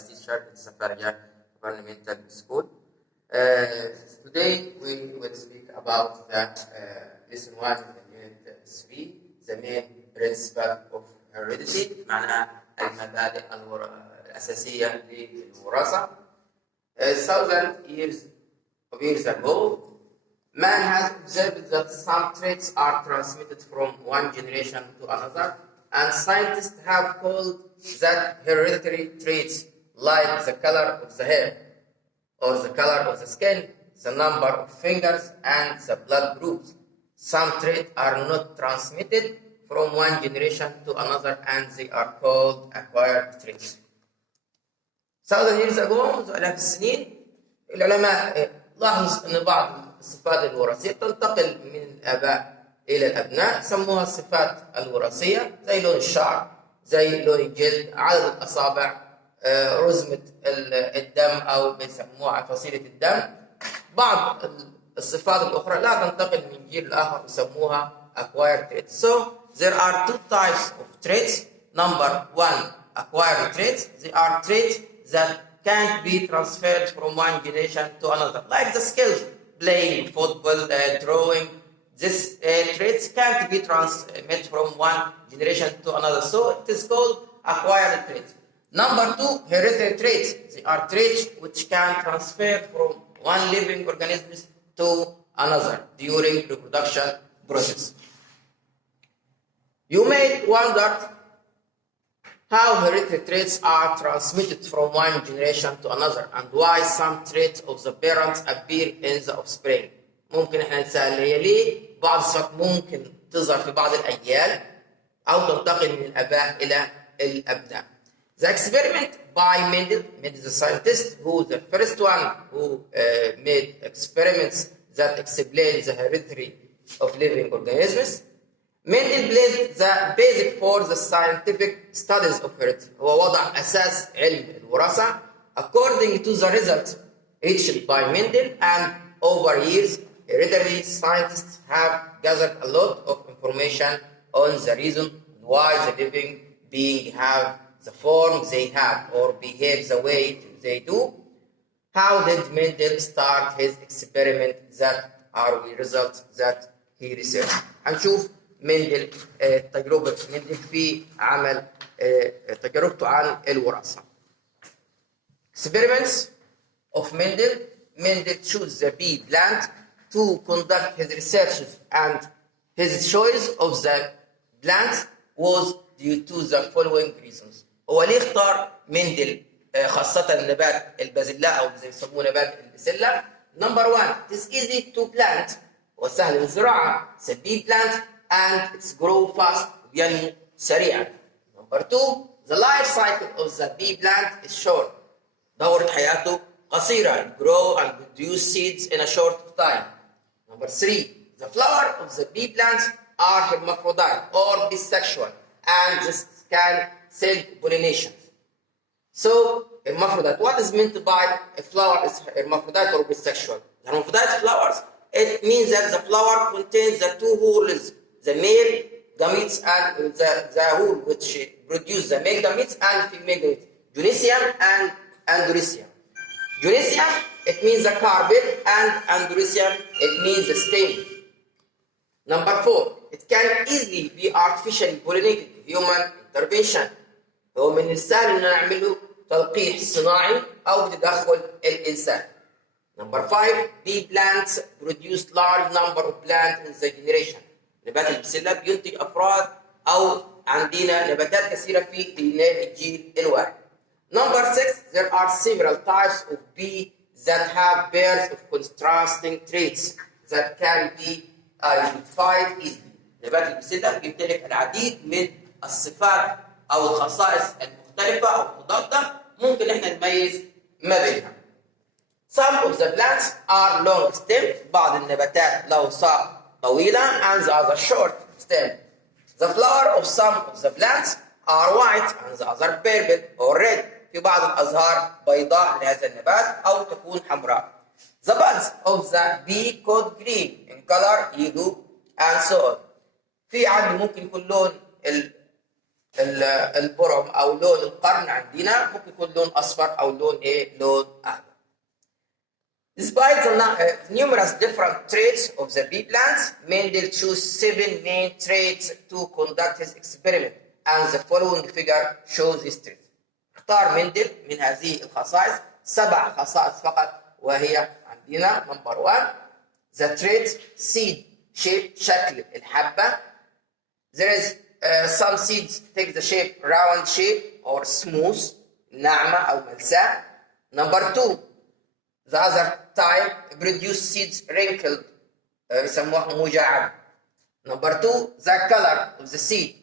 vice teacher at Safaria Governmental School. Today we will speak about the lesson 1 unit 3, the main principle of heredity. معناها المبادئ الأساسية للوراثة. 1000 years ago, man has observed that some traits are transmitted from one generation to another, and scientists have called that hereditary traits, like the color of the hair, or the color of the skin, the number of fingers, and the blood groups. Some traits are not transmitted from one generation to another, and they are called acquired traits. 1000 years ago, منذ آلاف السنين، العلماء لاحظوا أن بعض الصفات الوراثية تنتقل من الآباء إلى الأبناء، سموها الصفات الوراثية، زي لون الشعر، زي لون الجلد، عدد الأصابع، رزمة الدم أو بيسموها فصيلة الدم. بعض الصفات الأخرى لا تنتقل من جيل لآخر ويسموها acquired traits. So there are two types of traits. Number one, acquired traits. They are traits that can't be transferred from one generation to another, like the skills, playing football, drawing. These traits can't be transmitted from one generation to another, so it is called acquired traits. Number two, hereditary traits. They are traits which can transfer from one living organism to another during reproduction process. You may wonder how hereditary traits are transmitted from one generation to another, and why some traits of the parents appear in the offspring. ممكن احنا نسأل هي ليه بعض الصفات ممكن تظهر في بعض الأجيال أو تنتقل من الآباء إلى الأبناء. The experiment by Mendel, the scientist who the first one who made experiments that explain the heredity of living organisms. Mendel laid the basic for the scientific studies of heredity. هو وضع أساس علم الوراثة according to the results reached by Mendel, and over years hereditary scientists have gathered a lot of information on the reason why the living beings have the form they have or behave the way they do. How did Mendel start his experiment? That are the results that he researched. هنشوف مندل تجربة مندل في عمل تجربته عن الوراثة. Experiments of Mendel chose the bee plant to conduct his research, and his choice of the plant was due to the following reasons. هو ليه اختار مندل خاصة نبات البازلاء أو زي يسموه نبات البسلة؟ Number one, it is easy to plant وسهل الزراعة. It's a bee plant and it's grow fast, بينمو سريعا. Number two, the life cycle of the bee plant is short. دورة حياته قصيرة. Grow and produce seeds in a short time. Number three, the flower of the bee plants are hermaphrodite or bisexual, and this can self-pollination. So, hermaphrodite, what is meant by a flower is hermaphrodite or bisexual? Hermaphrodite flowers, it means that the flower contains the two whorls, the male gametes and the whole which produce the male gametes and female gametes, Junicium and Androcium. Junicium, it means the carpel, and Androcium, it means the stem. Number four, it can easily be artificially pollinated, human intervention. هو من السهل إن نعمله تلقيح صناعي أو بتدخل الإنسان. Number five, bee plants produce large number of plants in the generation. نبات البسلة بينتج أفراد أو عندنا نباتات كثيرة في الجيل الواحد. Number six, there are several types of bee that have pairs of contrasting traits that can be identified easily. نبات البسلة بيمتلك العديد من الصفات أو الخصائص المختلفة أو المضادة ممكن إحنا نميز ما بينها. Some of the plants are long stemmed. بعض النباتات له ساق طويلة and the other short stem. The flower of some of the plants are white and the other purple or red. في بعض الأزهار بيضاء لهذا النبات أو تكون حمراء. The buds of the bee could green in color, yellow and so on. في عندي ممكن يكون لون البرم او لون القرن عندنا ممكن يكون لون اصفر او لون ايه؟ لون احمر. Despite the numerous different traits of the bee plants, Mendel chose 7 main traits to conduct his experiment, and the following figure shows these traits. اختار مندل من هذه الخصائص 7 خصائص فقط، وهي عندنا نمبر 1 the trait seed shape، شكل الحبة. There is some seeds take the shape round shape or smooth، ناعمة أو ملساء. Number 2 the other type produce seeds wrinkled، بيسموها مجعد. Number 2 the color of the seed،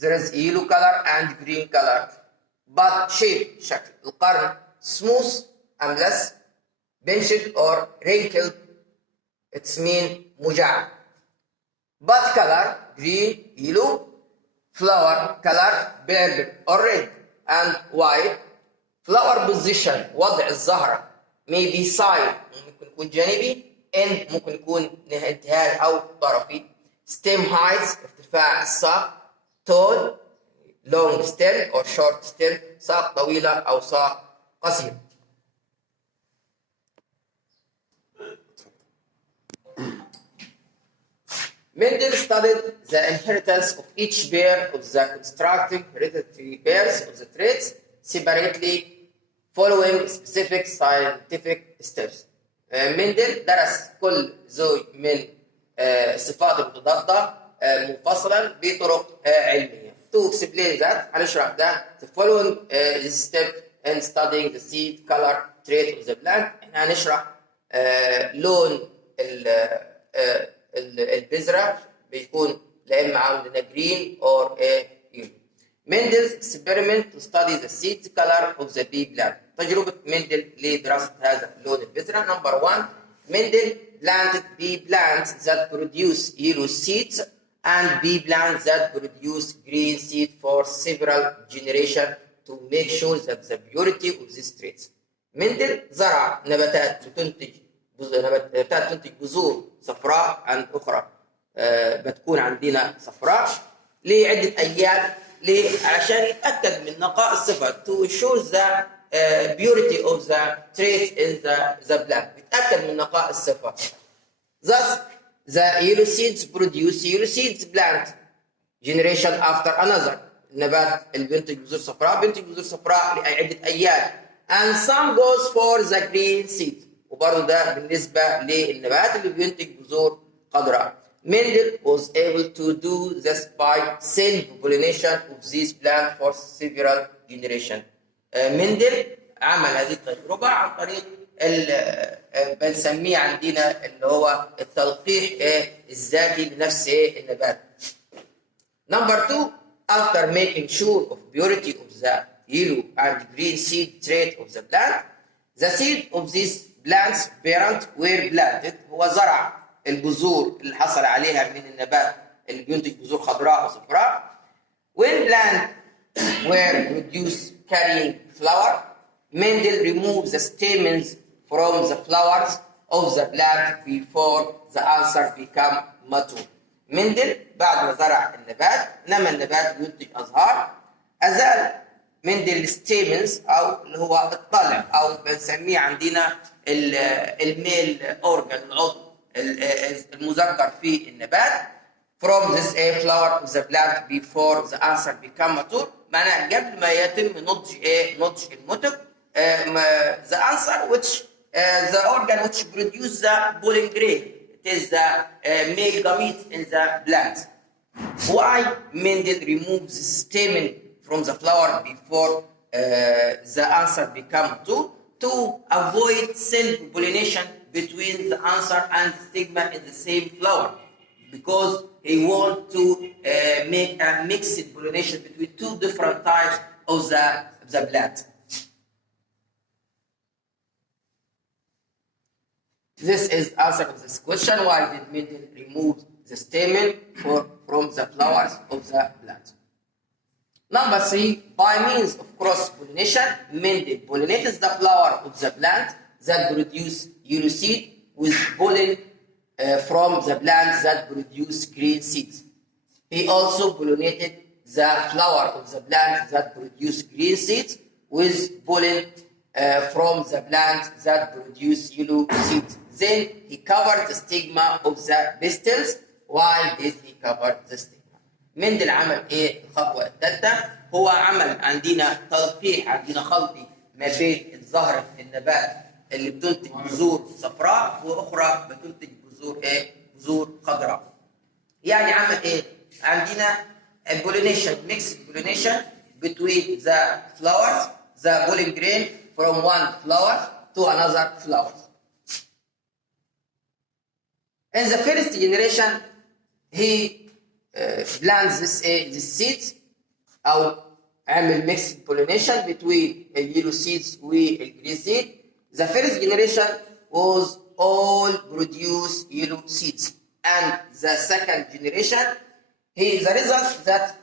there is yellow color and green color. But shape شكل القرن smooth أملس، pinched or wrinkled it's mean مجعد. Bud color green yellow، flower color purple or red and white. Flower position وضع الزهرة maybe side ممكن يكون جانبي، end ممكن يكون انتهائي أو طرفي. Stem height ارتفاع الساق. tall long stem or short stem، ساق طويلة أو ساق قصير. Mendel studied the inheritance of each pair of the constructing hereditary pairs of the traits separately following specific scientific steps. مندل درس كل زوج من الصفات المتضادة منفصلا بطرق علمية. To explain that هنشرح ده the following step in studying the seed color trait of the plant. احنا هنشرح لون البذرة بيكون لا اما عندنا green or yellow. Mendel's experiment to study the seed color of the bee plant. تجربة مندل لدراسة هذا لون البذرة. Number 1 Mendel planted bee plants that produce yellow seeds and bee plants that produce green seeds for several generations to make sure that the purity of these traits. مندل زرع نباتات تنتج بذور صفراء عند أخرى بتكون عندنا صفراء لعدة أيام عشان يتأكد من نقاء الصفة to ensure the purity of the traits in the plant. يتأكد من نقاء الصفة. Thus the yellow seeds produce yellow seeds plant generation after another. النبات اللي بينتج بذور صفراء بينتج بذور صفراء لعدة أيام. And some goes for the green seed. وبرضه ده بالنسبة للنبات اللي بينتج بذور خضراء. Mendel was able to do this by self-pollination of these plants for several generations. مندل عمل هذه التجربة عن طريق بنسميه عندنا اللي هو التلقيح الذاتي لنفس النبات. Number 2 after making sure of purity of the yellow and green seed trait of the plant, the seed of these plants parent were planted. هو زرع البذور اللي حصل عليها من النبات اللي بينتج بذور خضراء وصفراء. When plants were produced carrying flower, Mendel removed the stamens from the flowers of the plant before the answer became mature. مندل بعد ما زرع النبات نما النبات ينتج أزهار، أزال مندل الستيمنز أو اللي هو الطلع أو بنسميه عندنا الميل أورجان العضو المذكر في النبات from this flower of the plant before the answer become mature. معناه قبل ما يتم نضج المنتج the answer which the organ which produce the pollen grain. It is the male gamete in the plant. Why Mendel removes the stamen from the flower before the answer become mature? To avoid self-pollination between the answer and the stigma in the same flower, because he wants to make a mixed pollination between two different types of the plant. This is answer of this question. Why did Mendel remove the stamen from the flowers of the plant? Number 3, by means of cross-pollination, Mendel pollinates the flower of the plant that produce yellow seed with pollen from the plants that produce green seeds. He also pollinated the flower of the plant that produce green seeds with pollen from the plant that produce yellow seeds. Then he covered the stigma of the pistils. Why did he cover the stigma? مندل عمل ايه الخطوة الثالثة؟ هو عمل عندنا تلقيح، عندنا خلطي ما بين الزهرة النبات اللي بتنتج بذور صفراء واخرى بتنتج بذور ايه؟ بذور خضراء. يعني عمل ايه؟ عندنا pollination, mixed pollination between the flowers, the pollen grain from one flower to another flower. In the first generation, he plants this seeds أو عمل mixed pollination between the yellow seeds and green seed. The first generation was all produce yellow seeds, and the second generation, the result that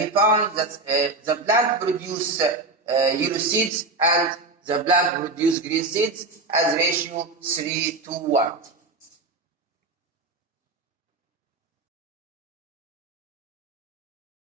he found that the plant produce yellow seeds and the plant produce green seeds as ratio 3 to 1.